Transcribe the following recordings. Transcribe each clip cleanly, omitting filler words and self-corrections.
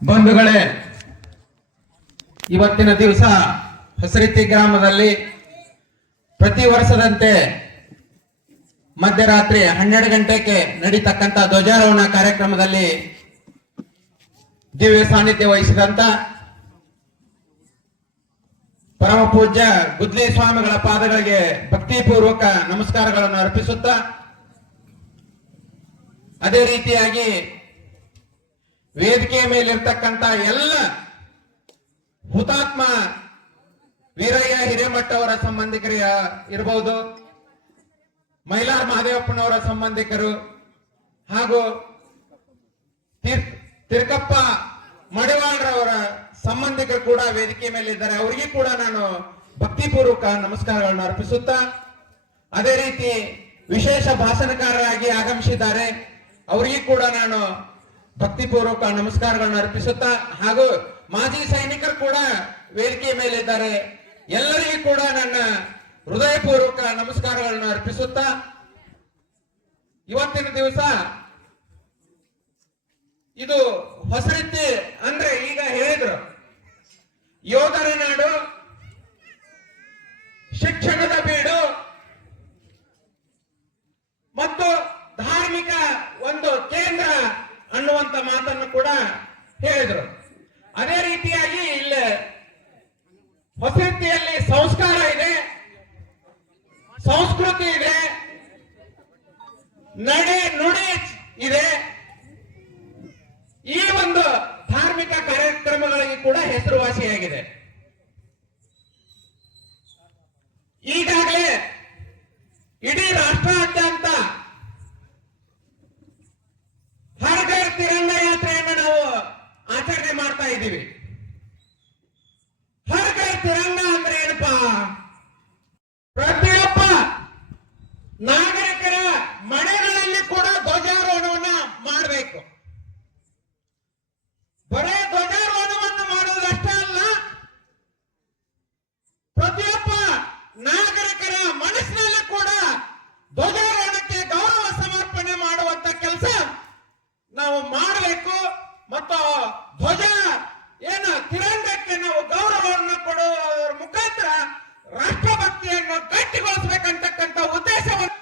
ಬಂಧುಗಳೇ, ಇವತ್ತಿನ ದಿವಸ ಹೊಸರಿತ್ತಿ ಗ್ರಾಮದಲ್ಲಿ ಪ್ರತಿ ವರ್ಷದಂತೆ ಮಧ್ಯರಾತ್ರಿ 12 ಗಂಟೆಗೆ ನಡೀತಕ್ಕಂಥ ಧ್ವಜಾರೋಹಣ ಕಾರ್ಯಕ್ರಮದಲ್ಲಿ ದಿವ್ಯ ಸಾನ್ನಿಧ್ಯ ವಹಿಸಿದಂತ ಪರಮ ಪೂಜ್ಯ ಗುದ್ಲಿ ಸ್ವಾಮಿಗಳ ಪಾದಗಳಿಗೆ ಭಕ್ತಿಪೂರ್ವಕ ನಮಸ್ಕಾರಗಳನ್ನು ಅರ್ಪಿಸುತ್ತಾ, ಅದೇ ರೀತಿಯಾಗಿ ವೇದಿಕೆಯ ಮೇಲಿರ್ತಕ್ಕಂಥ ಎಲ್ಲ ಹುತಾತ್ಮ ವೀರಯ್ಯ ಹಿರೇಮಠ ಅವರ ಸಂಬಂಧಿಕರು ಇರಬಹುದು, ಮೈಲಾರ್ ಮಹದೇವಪ್ಪನವರ ಸಂಬಂಧಿಕರು ಹಾಗೂ ತಿರ್ಕಪ್ಪ ಮಡಿವಾಳ್ರವರ ಸಂಬಂಧಿಕರು ಕೂಡ ವೇದಿಕೆ ಮೇಲೆ ಇದ್ದಾರೆ. ಅವರಿಗೆ ಕೂಡ ನಾನು ಭಕ್ತಿಪೂರ್ವಕ ನಮಸ್ಕಾರಗಳನ್ನು ಅರ್ಪಿಸುತ್ತಾ, ಅದೇ ರೀತಿ ವಿಶೇಷ ಭಾಷಣಕಾರರಾಗಿ ಆಗಮಿಸಿದ್ದಾರೆ, ಅವರಿಗೆ ಕೂಡ ನಾನು ಭಕ್ತಿಪೂರ್ವಕ ನಮಸ್ಕಾರಗಳನ್ನು ಅರ್ಪಿಸುತ್ತಾ, ಹಾಗೂ ಮಾಜಿ ಸೈನಿಕರು ಕೂಡ ವೇದಿಕೆ ಮೇಲೆ ಇದ್ದಾರೆ, ಎಲ್ಲರಿಗೂ ಕೂಡ ನನ್ನ ಹೃದಯಪೂರ್ವಕ ನಮಸ್ಕಾರಗಳನ್ನು ಅರ್ಪಿಸುತ್ತಾ, ಇವತ್ತಿನ ದಿವಸ ಇದು ಹೊಸರಿತ್ತಿ ಅಂದ್ರೆ ಈಗ ಹೇಳಿದ್ರು ಯೋಧರ ನಾಡು, ಶಿಕ್ಷಣದ ಬೀಡು ಮತ್ತು ಧಾರ್ಮಿಕ ಒಂದು ಕೇಂದ್ರ ಅನ್ನುವಂತ ಮಾತನ್ನು ಕೂಡ ಹೇಳಿದ್ರು. ಅದೇ ರೀತಿಯಾಗಿ ಇಲ್ಲಿ ಹೊಸರಿತ್ತಿಯಲ್ಲಿ ಸಂಸ್ಕಾರ ಇದೆ, ಸಂಸ್ಕೃತಿ ಇದೆ, ನಡೆ ನುಡಿ ಇದೆ. ಈ ಒಂದು ಧಾರ್ಮಿಕ ಕಾರ್ಯಕ್ರಮಗಳಿಗೆ ಕೂಡ ಹೆಸರುವಾಸಿಯಾಗಿದೆ. ಈಗಾಗಲೇ ಇಡೀ ರಾಷ್ಟ್ರಾದ್ಯಂತ ಹರ್ ಘರ್ ತಿರಂಗ ಯಾತ್ರೆಯನ್ನು ನಾವು ಆಚರಣೆ ಮಾಡ್ತಾ ಇದ್ದೀವಿ. ಹರ್ ಘರ್ ತಿರಂಗ ಅಂದ್ರೆ ಏನಪ್ಪಾ? ಪ್ರತಿಯೊಬ್ಬ ನಾಗರಿಕರ ಮನೆಗಳಲ್ಲಿ ಕೂಡ ಧ್ವಜಾರೋಹಣವನ್ನ ಮಾಡಬೇಕು. ಬರೇ ಧ್ವಜಾರೋಹಣವನ್ನು ಮಾಡೋದಷ್ಟೇ ಅಲ್ಲ, ಪ್ರತಿಯೊಬ್ಬ ನಾಗರಿಕರ ಮನಸ್ಸಿನಲ್ಲಿ ಕೂಡ ಧ್ವಜಾರೋಹಣಕ್ಕೆ ಗೌರವ ಸಮರ್ಪಣೆ ಮಾಡುವಂತ ಕೆಲಸ ನಾವು ಮಾಡಬೇಕು. ಮತ್ತು ಧ್ವಜ ಏನು ತಿರಂಗಕ್ಕೆ ನಾವು ಗೌರವವನ್ನು ಕೊಡುವುದರ ಮುಖಾಂತರ ರಾಷ್ಟ್ರಭಕ್ತಿಯನ್ನು ಗಟ್ಟಿಗೊಳಿಸಬೇಕಂತಕ್ಕಂಥ ಉದ್ದೇಶವನ್ನು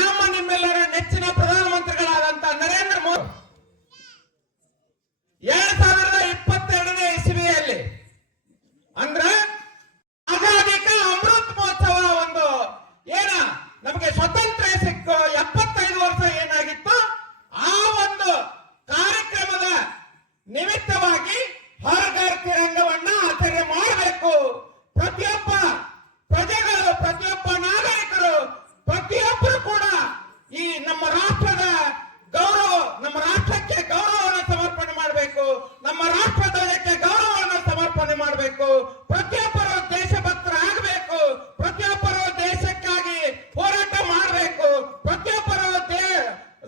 ನಮ್ಮ ನಿಮ್ಮೆಲ್ಲರ ನೆಚ್ಚಿನ ಪ್ರಧಾನಮಂತ್ರಿಗಳಾದಂತ ನರೇಂದ್ರ ಮೋದಿ 2022ನೇ ಇಸವಿಯಲ್ಲಿ ಅಂದ್ರೆ ಆಜಾದಿ ಕಾ ಅಮೃತ್ ಮಹೋತ್ಸವ ಒಂದು ಏನ ನಮಗೆ ಸ್ವತಂತ್ರ ಸಿಕ್ಕು 75 ವರ್ಷ ಏನಾಗಿತ್ತು, ಆ ಒಂದು ಕಾರ್ಯಕ್ರಮದ ನಿಮಿತ್ತವಾಗಿ ಹರ್ ಘರ್ ತಿರಂಗವನ್ನ ಆಚರಣೆ ಮಾಡಬೇಕು. ಪ್ರತಿಯೊಬ್ಬ ಪ್ರಜೆಗಳು, ಪ್ರತಿಯೊಬ್ಬ ನಾಗರಿಕರು, ಪ್ರತಿಯೊಬ್ಬರು ಕೂಡ ಈ ನಮ್ಮ ರಾಷ್ಟ್ರದ ಗೌರವ, ನಮ್ಮ ರಾಷ್ಟ್ರಕ್ಕೆ ಗೌರವವನ್ನು ಸಮರ್ಪಣೆ ಮಾಡಬೇಕು, ನಮ್ಮ ರಾಷ್ಟ್ರ ಧ್ವಜಕ್ಕೆ ಗೌರವವನ್ನು ಸಮರ್ಪಣೆ ಮಾಡಬೇಕು. ಪ್ರತಿಯೊಬ್ಬರು ದೇಶಭಕ್ತರಾಗಬೇಕು, ಪ್ರತಿಯೊಬ್ಬರು ದೇಶಕ್ಕಾಗಿ ಹೋರಾಟ ಮಾಡಬೇಕು, ಪ್ರತಿಯೊಬ್ಬರು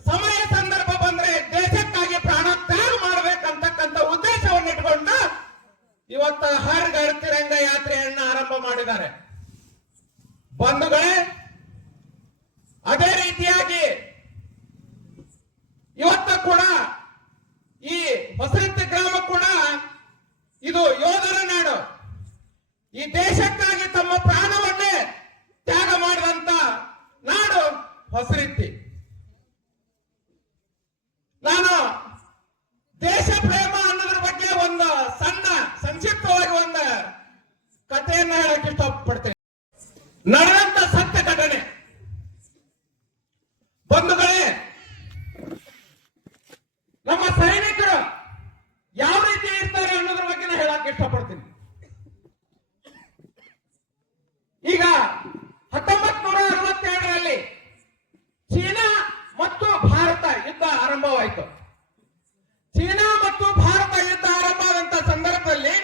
ಸಮಯ ಸಂದರ್ಭ ಬಂದ್ರೆ ದೇಶಕ್ಕಾಗಿ ಪ್ರಾಣ ತ್ಯಾಗ ಮಾಡಬೇಕಂತಕ್ಕಂಥ ಉದ್ದೇಶವನ್ನು ಇಟ್ಕೊಂಡು ಇವತ್ತು ಹರ್ ಘರ್ ತಿರಂಗ ಯಾತ್ರೆಯನ್ನ ಆರಂಭ ಮಾಡಿದ್ದಾರೆ. ಬಂಧುಗಳೇ, ಅದೇ ರೀತಿಯಾಗಿ ಇವತ್ತು ಕೂಡ ಈ ಹೊಸರಿತ್ತಿ ಗ್ರಾಮ ಕೂಡ ಇದು ಯೋಧರ ನಾಡು. ಈ ದೇಶಕ್ಕಾಗಿ ತಮ್ಮ ಪ್ರಾಣವನ್ನೇ ತ್ಯಾಗ ಮಾಡಿದಂತ ನಾಡು ಹೊಸರಿತ್ತಿ. ನಾನು ದೇಶ ಪ್ರೇಮ ಅನ್ನೋದ್ರ ಬಗ್ಗೆ ಒಂದು ಸಣ್ಣ ಸಂಕ್ಷಿಪ್ತವಾಗಿ ಒಂದು ಕಥೆಯನ್ನ ಹೇಳಕ್ಕೆ ಇಷ್ಟಪಡ್ತೇನೆ. ನಡೆದಂತ ಸತ್ಯ ಘಟನೆ. ಬಂಧುಗಳೇ, ನಮ್ಮ ಸೈನಿಕರು ಯಾವ ರೀತಿ ಇರ್ತಾರೆ ಅನ್ನೋದ್ರ ಬಗ್ಗೆ ನಾನು ಹೇಳಕ್ಕೆ ಇಷ್ಟಪಡ್ತೀನಿ. ಈಗ 1962ರಲ್ಲಿ ಚೀನಾ ಮತ್ತು ಭಾರತ ಯುದ್ಧ ಆರಂಭವಾಯಿತು. ಚೀನಾ ಮತ್ತು ಭಾರತ ಯುದ್ಧ ಆರಂಭ ಆದಂತ ಸಂದರ್ಭದಲ್ಲಿ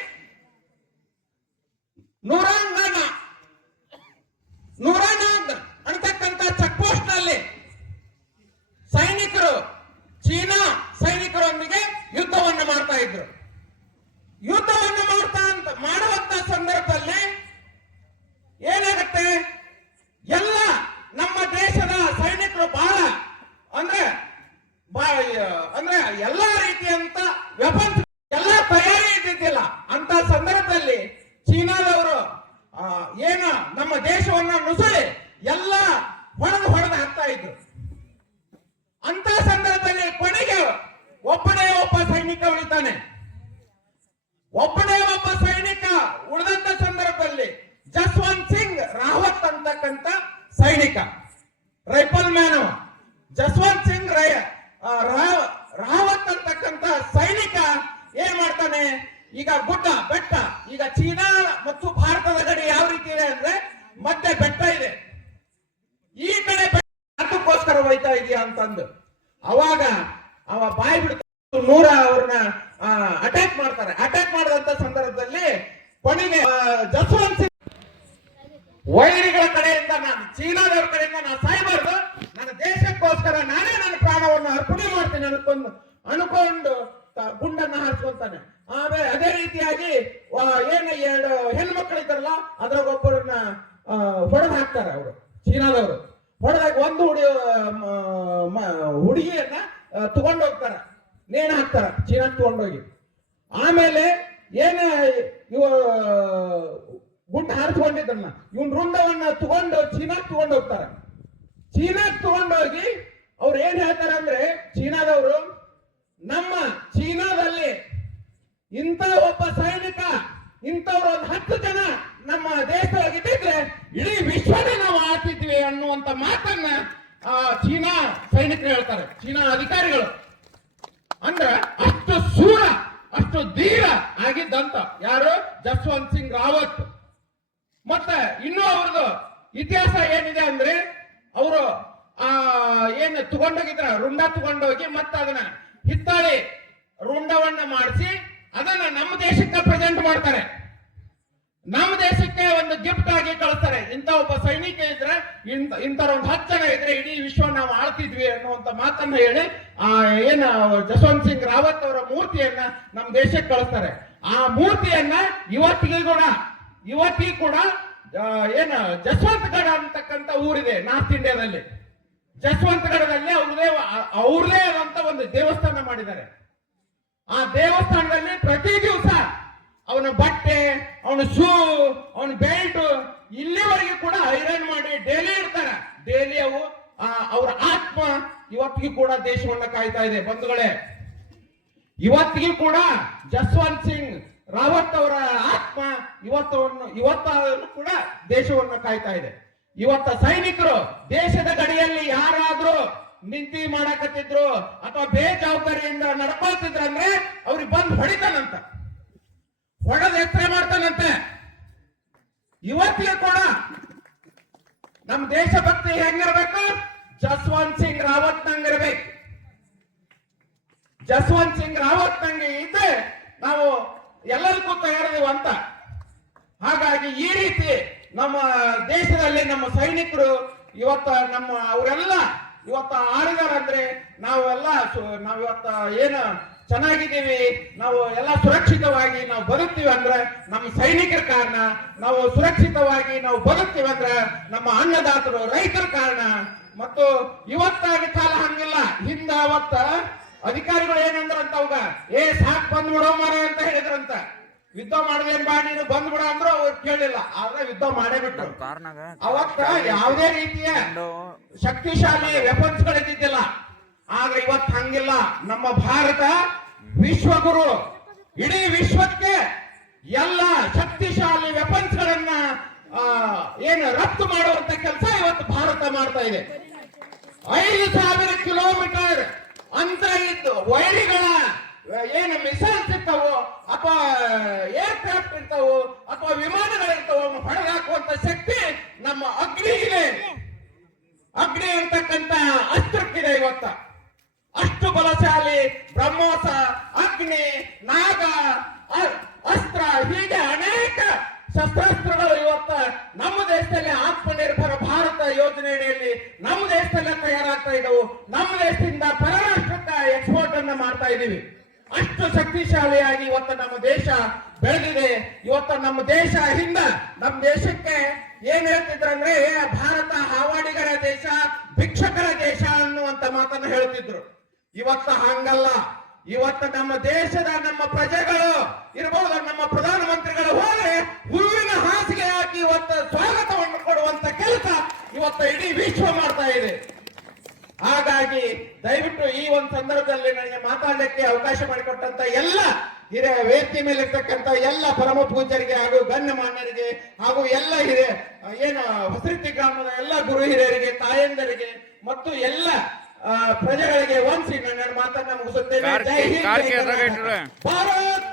ನೂರಾಂಗ್ ಅಂತಕ್ಕಂಥ ಚೆಕ್ ಪೋಸ್ಟ್ ನಲ್ಲಿ ಸೈನಿಕರು ಚೀನಾ ಸೈನಿಕರೊಂದಿಗೆ ಯುದ್ಧವನ್ನು ಮಾಡ್ತಾ ಇದ್ರು. ಯುದ್ಧವನ್ನು ಮಾಡುವಂತ ಸಂದರ್ಭದಲ್ಲಿ ಏನಾಗುತ್ತೆ, ಎಲ್ಲ ನಮ್ಮ ದೇಶದ ಸೈನಿಕರು ಬಹಳ ಅಂದ್ರೆ ಎಲ್ಲಾ ರೀತಿಯಂತ ವೆಪನ್ಸ್ ಎಲ್ಲ ಅಂತ ಸಂದರ್ಭದಲ್ಲಿ ಚೀನಾದವರು ಏನು ನಮ್ಮ ದೇಶವನ್ನ ನುಸುಳಿ ಎಲ್ಲ ಹೊಡೆದು ಹಾಕ್ತಾ ಇದ್ರು. ಅಂತ ಸಂದರ್ಭದಲ್ಲಿ ಕೊನೆಗೆ ಒಬ್ಬನೇ ಒಬ್ಬ ಸೈನಿಕ ಉಳಿತಾನೆ. ಒಬ್ಬನೇ ಒಬ್ಬ ಸೈನಿಕ ಉಳಿದಂತ ಸಂದರ್ಭದಲ್ಲಿ ಜಸ್ವಂತ್ ಸಿಂಗ್ ರಾವತ್ ಅಂತಕ್ಕಂಥ ಸೈನಿಕ, ರೈಫಲ್ ಮ್ಯಾನ್ ಜಸ್ವಂತ್ ಸಿಂಗ್ ರಾವತ್ ಅಂತಕ್ಕಂಥ ಸೈನಿಕ ಏನ್ ಮಾಡ್ತಾನೆ, ಈಗ ಗುಡ್ಡ ಬೆಟ್ಟ, ಈಗ ಚೀನಾ ಮತ್ತು ಭಾರತದ ಗಡಿ ಯಾವ ರೀತಿ ಇದೆ ಅಂದ್ರೆ ಮಧ್ಯೆ ಬೆಟ್ಟ ಇದೆ, ಈ ಕಡೆ ಅದಕ್ಕೋಸ್ಕರ ಹೋಯ್ತಾ ಇದೆಯಾ ಅಂತಂದು ಅವಾಗ ಅವ ಬಾಯಿ ಬಿಡ್ತ ಅವ್ರನ್ನ ಅಟ್ಯಾಕ್ ಮಾಡ್ತಾರೆ. ಅಟ್ಯಾಕ್ ಮಾಡಿದಂತ ಸಂದರ್ಭದಲ್ಲಿ ಕೊನೆಗೆ ಜಸ್ವಂತ್ ಸಿಂಗ್ ವೈರಿಗಳ ಕಡೆಯಿಂದ ನಾನು ಚೀನಾದವ್ರ ಕಡೆಯಿಂದ ನಾನು ಸಾಯಬಾರ್ದು, ನನ್ನ ದೇಶಕ್ಕೋಸ್ಕರ ನಾನೇ ನನ್ನ ಪ್ರಾಣವನ್ನು ಅರ್ಪಣೆ ಮಾಡ್ತೇನೆ ಅನ್ಕೊಂಡು ಗುಂಡನ್ನ ಹಾರಿಸ್ಕೊಂತಾನೆ. ಆಮೇಲೆ ಅದೇ ರೀತಿಯಾಗಿ ಏನು 2 ಹೆಣ್ಮಕ್ಳಿದ್ದಾರಲ್ಲ ಅದ್ರಾಗ ಒಬ್ಬರನ್ನ ಹೊಡೆದು ಹಾಕ್ತಾರೆ. ಅವರು ಚೀನಾದವರು ಹೊಡೆದಾಗ ಒಂದು ಹುಡುಗಿಯನ್ನ ತಗೊಂಡು ಹೋಗ್ತಾರ, ನೇಣು ಹಾಕ್ತಾರ, ಚೀನಾ ತಗೊಂಡೋಗಿ. ಆಮೇಲೆ ಏನ ಇವ ಗುಂಡು ಹಾರಿಸ್ಕೊಂಡಿದ್ದನ್ನ ಇವನ್ ರುಂಡವನ್ನ ತಗೊಂಡು ಚೀನಾಕ್ ತಗೊಂಡು ಹೋಗ್ತಾರ. ಚೀನಾಕ್ ತಗೊಂಡೋಗಿ ಅವ್ರು ಏನ್ ಹೇಳ್ತಾರೆ ಅಂದ್ರೆ, ಚೀನಾದವರು ನಮ್ಮ ಚೀನಾದಲ್ಲಿ ಇಂಥ ಒಬ್ಬ ಸೈನಿಕ, ಇಂಥವ್ರು 10 ಜನ ನಮ್ಮ ದೇಶದೊಳಗಿದ್ದಿದ್ರೆ ಇಡೀ ವಿಶ್ವನೇ ನಾವು ಆಳ್ತಿದ್ವಿ ಅನ್ನುವಂತ ಮಾತನ್ನ ಚೀನಾ ಸೈನಿಕರು ಹೇಳ್ತಾರೆ, ಚೀನಾ ಅಧಿಕಾರಿಗಳು. ಅಂದ್ರ ಅಷ್ಟು ಶೂರ, ಅಷ್ಟು ಧೀರ ಆಗಿದ್ದಂತ ಯಾರು, ಜಸ್ವಂತ್ ಸಿಂಗ್ ರಾವತ್. ಮತ್ತೆ ಇನ್ನೂ ಅವ್ರದ್ದು ಇತಿಹಾಸ ಏನಿದೆ ಅಂದ್ರೆ, ಅವರು ಏನು ತಗೊಂಡೋಗಿದ್ರ ರುಂಡ ತಗೊಂಡೋಗಿ ಮತ್ತೆ ಅದನ್ನ ಹಿತ್ತಾಳಿ ರುಂಡವನ್ನ ಮಾಡಿಸಿ ಅದನ್ನ ನಮ್ಮ ದೇಶಕ್ಕೆ ಪ್ರೆಸೆಂಟ್ ಮಾಡ್ತಾರೆ, ನಮ್ಮ ದೇಶಕ್ಕೆ ಒಂದು ಗಿಫ್ಟ್ ಆಗಿ ಕಳಿಸ್ತಾರೆ. ಇಂಥ ಒಬ್ಬ ಸೈನಿಕ ಇದ್ರೆ, ಇಂಥವ್ರ ಒಂದು 10 ಜನ ಇದ್ರೆ ಇಡೀ ವಿಶ್ವ ನಾವು ಆಳ್ತಿದ್ವಿ ಅನ್ನುವಂತ ಮಾತನ್ನ ಹೇಳಿ ಏನು ಜಸ್ವಂತ್ ಸಿಂಗ್ ರಾವತ್ ಅವರ ಮೂರ್ತಿಯನ್ನ ನಮ್ಮ ದೇಶಕ್ಕೆ ಕಳಿಸ್ತಾರೆ. ಆ ಮೂರ್ತಿಯನ್ನ ಇವತ್ತಿಗೂ ಕೂಡ ಏನು ಜಸ್ವಂತಗಢ ಅಂತಕ್ಕಂಥ ಊರಿದೆ ನಾರ್ತ್ ಇಂಡಿಯಾದಲ್ಲಿ. ಜಸ್ವಂತಗಢದಲ್ಲಿ ಅವ್ರದೇ ಆದಂತ ಒಂದು ದೇವಸ್ಥಾನ ಮಾಡಿದ್ದಾರೆ. ಆ ದೇವಸ್ಥಾನದಲ್ಲಿ ಪ್ರತಿ ದಿವಸ ಅವನ ಬಟ್ಟೆ, ಅವನ ಶೂ, ಅವನ ಬೆಲ್ಟ್ ಇಲ್ಲಿವರೆಗೂ ಕೂಡ ಐರನ್ ಮಾಡಿ ಡೈಲಿ ಇಡ್ತಾರೆ. ಡೈಲಿ ಅವು ಅವರ ಆತ್ಮ ಇವತ್ತಿಗೂ ಕೂಡ ದೇಶವನ್ನ ಕಾಯ್ತಾ ಇದೆ ಬಂಧುಗಳೇ. ಇವತ್ತಿಗೂ ಕೂಡ ಜಸ್ವಂತ್ ಸಿಂಗ್ ರಾವತ್ ಅವರ ಆತ್ಮ ಇವತ್ತು ಕೂಡ ದೇಶವನ್ನು ಕಾಯ್ತಾ ಇದೆ. ಇವತ್ತ ಸೈನಿಕರು ದೇಶದ ಗಡಿಯಲ್ಲಿ ಯಾರಾದ್ರೂ ನಿಂತಿ ಮಾಡಕತ್ತಿದ್ರು ಅಥವಾ ಬೇಜವಾಬ್ದಾರಿಯಿಂದ ನಡ್ಕೊಳ್ತಿದ್ರಂದ್ರೆ ಅವ್ರಿಗೆ ಬಂದು ಹೊಡಿತಾನಂತ, ಹೊಡೆದು ಎಚ್ಚರ ಮಾಡ್ತಾನಂತೆ. ಇವತ್ತಿಗೆ ಕೂಡ ನಮ್ಮ ದೇಶಭಕ್ತಿ ಹೆಂಗಿರ್ಬೇಕು, ಜಸ್ವಂತ್ ಸಿಂಗ್ ರಾವತ್ ನಂಗಿರ್ಬೇಕು. ಜಸ್ವಂತ್ ಸಿಂಗ್ ರಾವತ್ ನಂಗೆ ಇದ್ದೆ ನಾವು ಎಲ್ಲರಿಗೂ ತಯಾರಿದೀವಿ ಅಂತ. ಹಾಗಾಗಿ ಈ ರೀತಿ ನಮ್ಮ ದೇಶದಲ್ಲಿ ನಮ್ಮ ಸೈನಿಕರು ಅವರೆಲ್ಲ ಇವತ್ತ ಆಳಿದಾರಂದ್ರೆ ನಾವಿವತ್ತ ಏನು ಚೆನ್ನಾಗಿದ್ದೀವಿ, ನಾವು ಎಲ್ಲ ಸುರಕ್ಷಿತವಾಗಿ ನಾವು ಬದುಕ್ತೀವಿ ಅಂದ್ರೆ ನಮ್ಮ ಸೈನಿಕರ ಕಾರಣ. ನಾವು ಸುರಕ್ಷಿತವಾಗಿ ನಾವು ಬದುಕ್ತೀವಿ ಅಂದ್ರೆ ನಮ್ಮ ಅನ್ನದಾತರು ರೈತರ ಕಾರಣ. ಮತ್ತು ಇವತ್ತಾಗ ಕಾಲ ಹಂಗಿಲ್ಲ. ಹಿಂದ ಅವತ್ತ ಅಧಿಕಾರಿಗಳು ಏನಂದ್ರಂತ ಅವಾಗ, ಸಾಕ್ ಬಂದ್ಬಿಡೋ ಮಾರ ಅಂತ ಹೇಳಿದ್ರಂತ. ಯುದ್ಧ ಮಾಡದೇನ್ ಬಾ ನೀನು ಬಂದ್ಬಿಡ ಅಂದ್ರು ಅವ್ರು ಕೇಳಿಲ್ಲ, ಆದ್ರೆ ಯುದ್ಧ ಮಾಡೇ ಬಿಟ್ರು. ಅವತ್ತ ಯಾವುದೇ ರೀತಿಯ ಶಕ್ತಿಶಾಲಿ ವೆಪನ್ಸ್ ಗಳಿದ್ದಿದ್ದಿಲ್ಲ. ಆದ್ರೆ ಇವತ್ತು ಹಂಗಿಲ್ಲ. ನಮ್ಮ ಭಾರತ ವಿಶ್ವಗುರು, ಇಡೀ ವಿಶ್ವಕ್ಕೆ ಎಲ್ಲ ಶಕ್ತಿಶಾಲಿ ವೆಪನ್ಸ್ ಗಳನ್ನ ಏನು ರಫ್ತು ಮಾಡುವಂತ ಕೆಲಸ ಇವತ್ತು ಭಾರತ ಮಾಡ್ತಾ ಇದೆ. 5,000 ಕಿಲೋಮೀಟರ್ ಅಂತ ಇದ್ದು ವೈರಿಗಳ ಏನು ಮಿಸೈಲ್ಸ್ ಇರ್ತಾವೋ ಅಥವಾ ಏರ್ಕ್ರಾಫ್ಟ್ ಇರ್ತಾವೋ ಅಥವಾ ವಿಮಾನಗಳಿರ್ತಾವೋ ಹೊಡೆದಾಕುವಂತ ಶಕ್ತಿ ನಮ್ಮ ಅಗ್ನಿಗಿದೆ. ಅಗ್ನಿ ಅಂತಕ್ಕಂಥ ಅಸ್ತ್ರಕ್ಕಿದೆ ಇವತ್ತ. ಅಷ್ಟು ಬಲಶಾಲಿ ಬ್ರಹ್ಮೋಸ, ಅಗ್ನಿ, ನಾಗ, ಅಸ್ತ್ರ, ಹೀಗೆ ಅನೇಕ ಶಸ್ತ್ರಾಸ್ತ್ರಗಳು ಇವತ್ತ ನಮ್ಮ ದೇಶದಲ್ಲಿ ಆತ್ಮನಿರ್ಭರ ಭಾರತ ಯೋಜನೆಯಲ್ಲಿ ನಮ್ಮ ದೇಶದಲ್ಲೇ ತಯಾರಾಗ್ತಾ ಇದ್ದವು. ನಮ್ಮ ದೇಶದಿಂದ ಪರರಾಷ್ಟ್ರಕ್ಕೆ ಎಕ್ಸ್ಪೋರ್ಟ್ ಅನ್ನ ಮಾಡ್ತಾ ಇದ್ದೀವಿ. ಅಷ್ಟು ಶಕ್ತಿಶಾಲಿಯಾಗಿ ಇವತ್ತು ನಮ್ಮ ದೇಶ ಬೆಳೆದಿದೆ. ಇವತ್ತು ನಮ್ಮ ದೇಶ ನಮ್ಮ ದೇಶಕ್ಕೆ ಏನ್ ಹೇಳ್ತಿದ್ರಂದ್ರೆ, ಭಾರತ ಹಾವಾಡಿಗರ ದೇಶ, ಭಿಕ್ಷಕರ ದೇಶ ಅನ್ನುವಂತ ಮಾತನ್ನ ಹೇಳ್ತಿದ್ರು. ಇವತ್ತ ಹಂಗಲ್ಲ. ಇವತ್ತು ನಮ್ಮ ದೇಶದ ನಮ್ಮ ಪ್ರಜೆಗಳು ಇರಬಹುದು, ನಮ್ಮ ಪ್ರಧಾನಮಂತ್ರಿಗಳು ಹೋದ್ರೆ ಹೂವಿನ ಹಾಸಿಗೆ ಹಾಕಿ ಇವತ್ತು ಸ್ವಾಗತವನ್ನು ಕೊಡುವಂತ ಕೆಲಸ ಇವತ್ತು ಇಡೀ ವಿಶ್ವ ಮಾಡ್ತಾ ಇದೆ. ಹಾಗಾಗಿ ದಯವಿಟ್ಟು ಈ ಒಂದು ಸಂದರ್ಭದಲ್ಲಿ ನನಗೆ ಮಾತಾಡಲಿಕ್ಕೆ ಅವಕಾಶ ಮಾಡಿಕೊಟ್ಟಂತ ಎಲ್ಲ ಹಿರಿಯ ವೇದಿಕೆ ಮೇಲೆ ಇರ್ತಕ್ಕಂಥ ಎಲ್ಲ ಪರಮ ಪೂಜ್ಯರಿಗೆ ಹಾಗೂ ಗಣ್ಯಮಾನ್ಯರಿಗೆ ಹಾಗೂ ಎಲ್ಲ ಏನು ಹೊಸರಿತ್ತಿ ಗ್ರಾಮದ ಎಲ್ಲ ಗುರು ಹಿರಿಯರಿಗೆ, ತಾಯಂದರಿಗೆ ಮತ್ತು ಎಲ್ಲ ಪ್ರಜೆಗಳಿಗೆ ವಂದಿಸಿ ನನ್ನ ಮಾತನ್ನ ಮುಗಿಸುತ್ತೇನೆ. ಜೈ ಹಿಂದ್, ಜೈ ಕರ್ನಾಟಕ. ಭಾರತ್